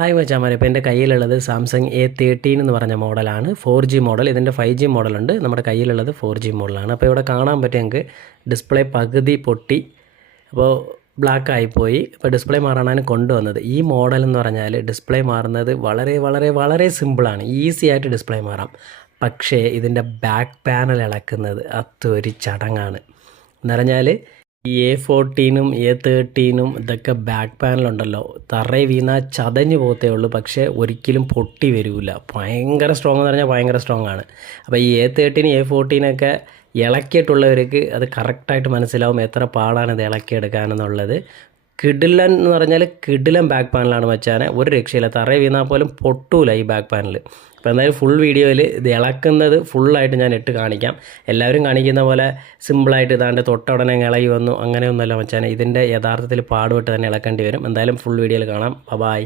Hi മച്ചാമാരെ, ഇപ്പോൾ എൻ്റെ കയ്യിലുള്ളത് സാംസങ് A13 എന്ന് പറഞ്ഞ മോഡലാണ്. 4G model. ഇതിൻ്റെ 5G മോഡലുണ്ട്. നമ്മുടെ കയ്യിലുള്ളത് 4G മോഡലാണ്. അപ്പോൾ ഇവിടെ കാണാൻ പറ്റും ഞങ്ങൾക്ക് ഡിസ്പ്ലേ പകുതി പൊട്ടി, അപ്പോൾ ബ്ലാക്ക് ആയിപ്പോയി. ഇപ്പോൾ ഡിസ്പ്ലേ മാറാനാണ് കൊണ്ടുവന്നത്. ഈ മോഡൽ എന്ന് പറഞ്ഞാൽ ഡിസ്പ്ലേ മാറുന്നത് വളരെ വളരെ വളരെ സിമ്പിളാണ്. ഈസി ആയിട്ട് ഡിസ്പ്ലേ മാറാം. പക്ഷേ ഇതിൻ്റെ ബാക്ക് പാനൽ ഇളക്കുന്നത് അതൊരു ചടങ്ങാണ്. എന്ന് പറഞ്ഞാൽ ഈ A14 A13 ഇതൊക്കെ ബാക്ക് പാനലുണ്ടല്ലോ, തറയിൽ വീണാൽ ചതഞ്ഞു പോകത്തേ ഉള്ളൂ, പക്ഷേ ഒരിക്കലും പൊട്ടി വരില്ല. ഭയങ്കര സ്ട്രോങ് എന്ന് പറഞ്ഞാൽ ഭയങ്കര സ്ട്രോങ് ആണ്. അപ്പോൾ ഈ A13 A14 ഒക്കെ ഇളക്കിയിട്ടുള്ളവർക്ക് അത് കറക്റ്റായിട്ട് മനസ്സിലാവും എത്ര പാടാണ് ഇത് ഇളക്കിയെടുക്കാനെന്നുള്ളത്. കിടിലൻ എന്ന് പറഞ്ഞാൽ കിടിലൻ ബാക്ക് പാനലാണ് മച്ചാനെ, ഒരു രക്ഷയില്ല. തറയിൽ വീണാൽ പോലും പൊട്ടൂല ഈ ബാക്ക് പാനൽ. അപ്പോൾ എന്തായാലും ഫുൾ വീഡിയോയിൽ ഇത് ഇളക്കുന്നത് ഫുള്ളായിട്ട് ഞാൻ ഇട്ട് കാണിക്കാം. എല്ലാവരും കാണിക്കുന്ന പോലെ സിമ്പിളായിട്ട് ഇതാണ്ട് തൊട്ട ഉടനെ ഇളകി വന്നു അങ്ങനെയൊന്നുമല്ല മച്ചാനെ, ഇതിൻ്റെ യഥാർത്ഥത്തിൽ പാടുപെട്ട് തന്നെ ഇളക്കേണ്ടി വരും. എന്തായാലും ഫുൾ വീഡിയോയിൽ കാണാം. ബൈ.